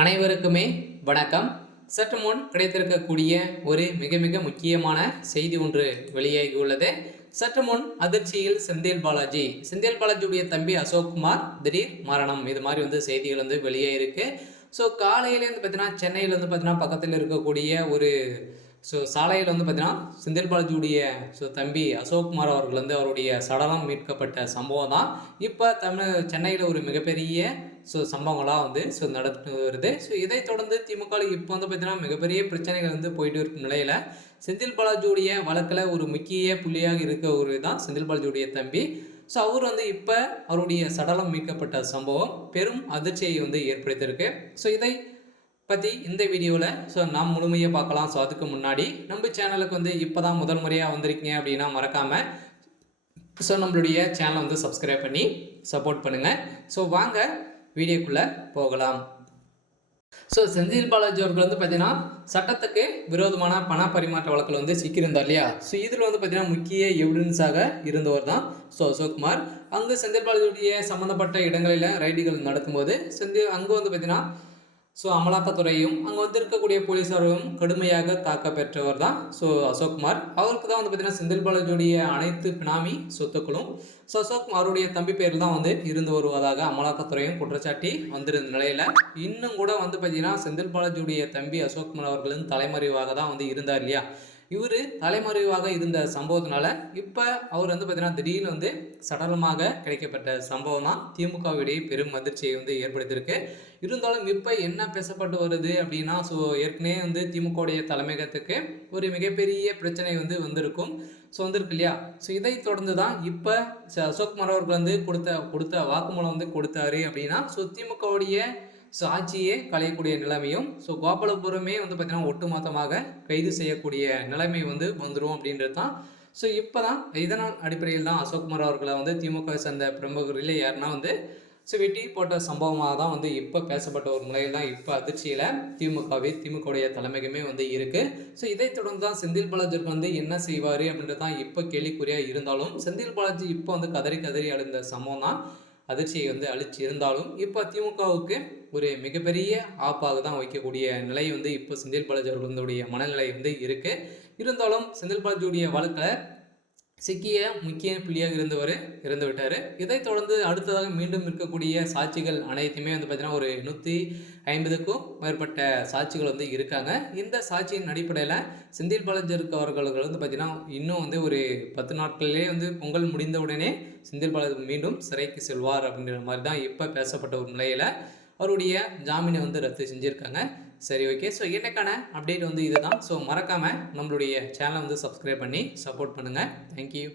அனைவருக்குமே வணக்கம். சற்று முன் கிடைத்திருக்கக்கூடிய ஒரு மிக மிக முக்கியமான செய்தி ஒன்று வெளியாகியுள்ளது. சற்று முன் அதிர்ச்சியில் செந்தில் பாலாஜியுடைய தம்பி அசோக்குமார் திடீர் மரணம், இது மாதிரி செய்திகள் வெளியாயிருக்கு. ஸோ காலையிலேருந்து பார்த்தீங்கன்னா சென்னையில் பார்த்தீங்கன்னா பக்கத்தில் இருக்கக்கூடிய ஒரு சாலையில் பார்த்தீங்கன்னா செந்தில் பாலாஜியுடைய தம்பி அசோக்குமார் அவர்கள் அவருடைய சடலம் மீட்கப்பட்ட சம்பவம் தான் இப்போ சென்னையில் ஒரு மிகப்பெரிய சம்பவங்களாக நடந்து வருது. இதை தொடர்ந்து திமுக இப்போ பார்த்தீங்கன்னா மிகப்பெரிய பிரச்சனைகள் போயிட்டு இருக்கும் நிலையில் செந்தில் பாலாஜியுடைய வழக்கில் ஒரு முக்கிய புள்ளியாக இருக்க ஒரு தான் செந்தில் பாலாஜியுடைய தம்பி. அவர் இப்போ அவருடைய சடலம் மீட்கப்பட்ட சம்பவம் பெரும் அதிர்ச்சியை ஏற்படுத்தியிருக்கு. இதை பற்றி இந்த வீடியோவில் நாம் முழுமையாக பார்க்கலாம். அதுக்கு முன்னாடி நம்ம சேனலுக்கு இப்போ தான் முதல் முறையாக வந்திருக்கீங்க அப்படின்னா மறக்காமல் நம்மளுடைய சேனலை சப்ஸ்கிரைப் பண்ணி சப்போர்ட் பண்ணுங்கள். வாங்க வீடியோக்குள்ளே போகலாம். செந்தில் பாலாஜி அவர்கள் பார்த்தீங்கன்னா சட்டத்துக்கு விரோதமான பண பரிமாற்ற வழக்கில் சிக்கியிருந்தார் இல்லையா. இதில் பார்த்தீங்கன்னா முக்கிய எவிடன்ஸாக இருந்தவர் தான் அசோக்குமார். அங்கே செந்தில் பாலாஜியுடைய சம்மந்தப்பட்ட இடங்களில் ரைடுகள் நடக்கும்போது அங்கே பார்த்தீங்கன்னா அமலாக்கத்துறையும் அங்கே இருக்கக்கூடிய போலீஸாரும் கடுமையாக தாக்க பெற்றவர் தான் அசோக்குமார். அவருக்கு தான் பார்த்தீங்கன்னா செந்தில் பாலாஜியுடைய அனைத்து பினாமி சொத்துக்களும் அசோக்குமாருடைய தம்பி பேரில் தான் இருந்து வருவதாக அமலாக்கத்துறையும் குற்றச்சாட்டி வந்திருந்த நிலையில் இன்னும் கூட பார்த்தீங்கன்னா செந்தில் பாலாஜியுடைய தம்பி அசோக்குமார் அவர்களின் தலைமறைவாக தான் இருந்தார் இல்லையா. இவர் தலைமறைவாக இருந்த சம்பவத்தினால இப்போ அவர் பார்த்தீங்கன்னா திடீர்னு சடலமாக கிடைக்கப்பட்ட சம்பவம் தான் திமுகவிடையே பெரும் அதிர்ச்சியை ஏற்படுத்தியிருக்கு. இருந்தாலும் இப்போ என்ன பேசப்பட்டு வருது அப்படின்னா ஏற்கனவே திமுகவுடைய தலைமையகத்துக்கு ஒரு மிகப்பெரிய பிரச்சனை வந்திருக்கும் வந்திருக்கு இல்லையா. இதை தொடர்ந்து தான் இப்போ அசோக்குமார் அவர்கள் கொடுத்த வாக்குமூலம் கொடுத்தாரு அப்படின்னா திமுகவுடைய ஆட்சியே களையக்கூடிய நிலைமையும் கோபாலபுரமே பார்த்தீங்கன்னா ஒட்டுமொத்தமாக கைது செய்யக்கூடிய நிலைமை வந்துடும் அப்படின்றது தான். இப்போ தான் இதனால் அடிப்படையில் தான் அசோக்குமார் அவர்களை திமுக சேர்ந்த பிரமுகர்களில் யாருன்னா வெட்டி போட்ட சம்பவமாக தான் இப்போ பேசப்பட்ட ஒரு நிலையில் தான் இப்போ அதிர்ச்சியில் திமுகவுடைய தலைமையகமே இருக்குது. இதை தொடர்ந்து தான் செந்தில் பாலாஜி என்ன செய்வார் அப்படின்றது தான் இப்போ கேள்விக்குறியாக இருந்தாலும் செந்தில் பாலாஜி இப்போ கதறி கதறி அழுந்த சம்பவம் தான் அதிர்ச்சியை அழிச்சு இருந்தாலும் இப்போ திமுகவுக்கு ஒரு மிகப்பெரிய ஆப்பாக தான் வைக்கக்கூடிய நிலை இப்போ செந்தில் பாலாஜி அவர்களுடைய மனநிலை இருக்குது. இருந்தாலும் செந்தில் பாலாஜியுடைய வழக்கில் சிக்கிய முக்கிய புள்ளியாக இறந்து விட்டார். இதை தொடர்ந்து அடுத்ததாக மீண்டும் இருக்கக்கூடிய சாட்சிகள் அனைத்துமே பார்த்தீங்கன்னா ஒரு 150க்கும் மேற்பட்ட சாட்சிகள் இருக்காங்க. இந்த சாட்சியின் அடிப்படையில் செந்தில் பாலாஜி அவர்கள் பார்த்தீங்கன்னா இன்னும் ஒரு 10 நாட்களிலே பொங்கல் முடிந்த உடனே செந்தில் பாலாஜி மீண்டும் சிறைக்கு செல்வார் அப்படின்ற மாதிரி தான் இப்போ பேசப்பட்ட ஒரு நிலையில் அவருடைய ஜாமீனை ரத்து செஞ்சுருக்காங்க. சரி, ஓகே. என்னக்கான அப்டேட் இதுதான். மறக்காமல் நம்மளுடைய சேனலை சப்ஸ்கிரைப் பண்ணி சப்போர்ட் பண்ணுங்கள். தேங்க்யூ.